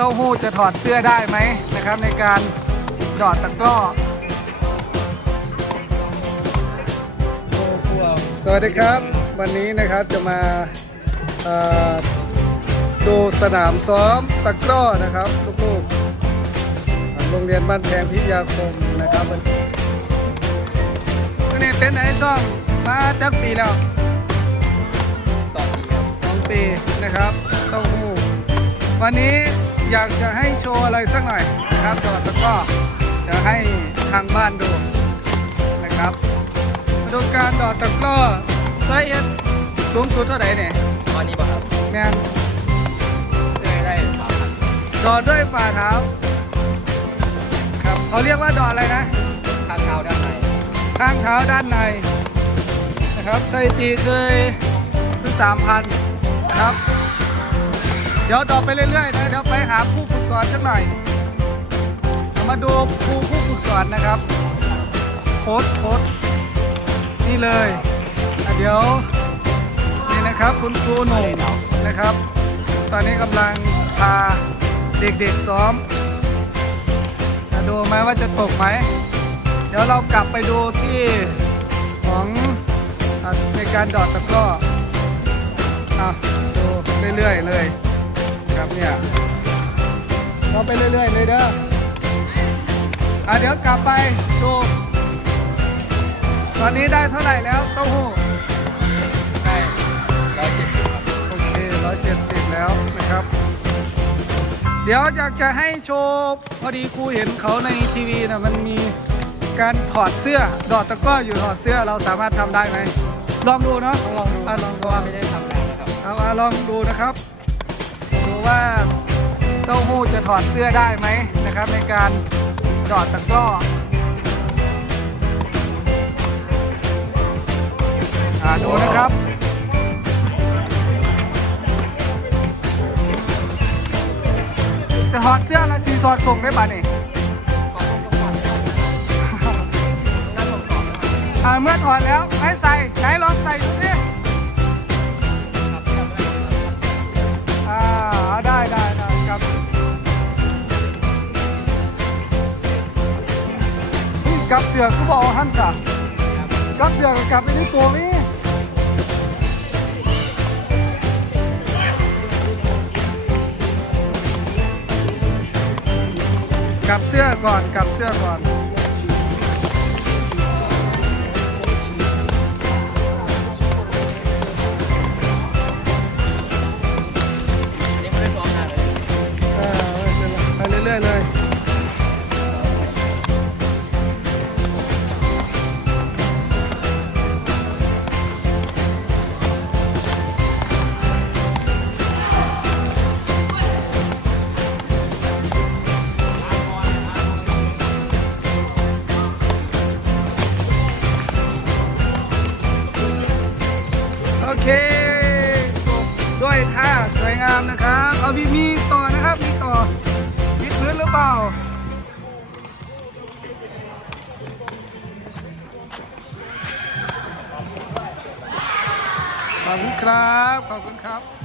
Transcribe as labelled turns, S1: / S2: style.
S1: ต้าหู้จะถอดเสื้อได้ไหมนะครับ ในการดอดตะกร้อสวัสดีครับ วันนี้นะครับจะมาดูสนามซ้อมตะกร้อนะครับลูกๆโรงเรียนบ้านแพงพิทยาคมนะครับวันนี้เป็นไหนซ่องมาจักปีแล้ว
S2: สองปี
S1: สองปีนะครับเต้าหู้วันนี้ อยากจะให้โชว์อะไรสักหน่อยนะครับดอดตะกร้อจะให้ทางบ้านดูนะครับมาดูการดอดตะกร้อไซส์เอสสูงสุดเท่าไหร่เนี่ย
S2: ตอนนี้ป่ะครับ
S1: แมน
S2: ได้ได้สามพัน
S1: ดอดด้วยฝ่าเท้าครับเขาเรียกว่าดอดอะไรนะ
S2: ข้างเท้าด้านใน
S1: ข้างเท้าด้านในนะครับสถิติเคยคือสามพันนะครับเดี๋ยวดอดไปเรื่อยๆนะเดี๋ยวไปหาผู้ฝึกสอนสักหน่อยเรามาดูครูผู้ฝึกสอนนะครับโค้ดโค้ดนี่เลยเดี๋ยวนี่นะครับคุณครูหนุ่มนะครับ ตอนนี้กำลังพาเด็กๆซ้อมนะดูไหมว่าจะตกไหม เดี๋ยวเรากลับไปดูที่ของอในการดอดตะกร้ออะดูเรื่อยๆเลย ครับเนี่ยเราไปเรื่อยๆเลยเด้ออะเดี๋ยวกลับไปดูตอนนี้ได้เท่าไหร่แล้วเต้าหู้
S2: ได้ร้อยเจ็ดสิบครับ
S1: โอเคร้อยเจ็ดสิบแล้วนะครับ เดี๋ยวอยากจะให้โชว์พอดีครูเห็นเขาในทีวีนะมันมีการถอดเสื้อดอดตะกร้ออยู่ถอดเสื้อเราสามารถทำได้ไหมลองดูเนาะ
S2: ต้องลองดู
S1: อะลอง
S2: เพ
S1: ดู
S2: ราะว่าไม่ได้ทำงานนะครับ
S1: เอาอะลองดูนะครับดู ว่าเต้าหู้จะถอดเสื้อได้ไหมนะครับ ในการดอดตะกร้ออ่าดูนะครับ จะถอดเสื้อแล้วสีสอดส่งได้ป่ะนี่
S2: ขอต้องต้องก่อนนั่นผมก่อนนะครับ
S1: อ่าเมื่อถอดแล้วให้ใส่ไหนลองใส่ดูสิ กับเสือกูบอกว่าหันสะกกับเสือกกลับไปที่ตัวนี่กลับเสื้อก่อนกลับเสื้อก่อน อเคจบด้วยท่าสวยงามนะครับ เอามีมีต่อนะครับ มีต่อมีพื้นหรือเปล่าขอบคุณครับ ขอบคุณครับ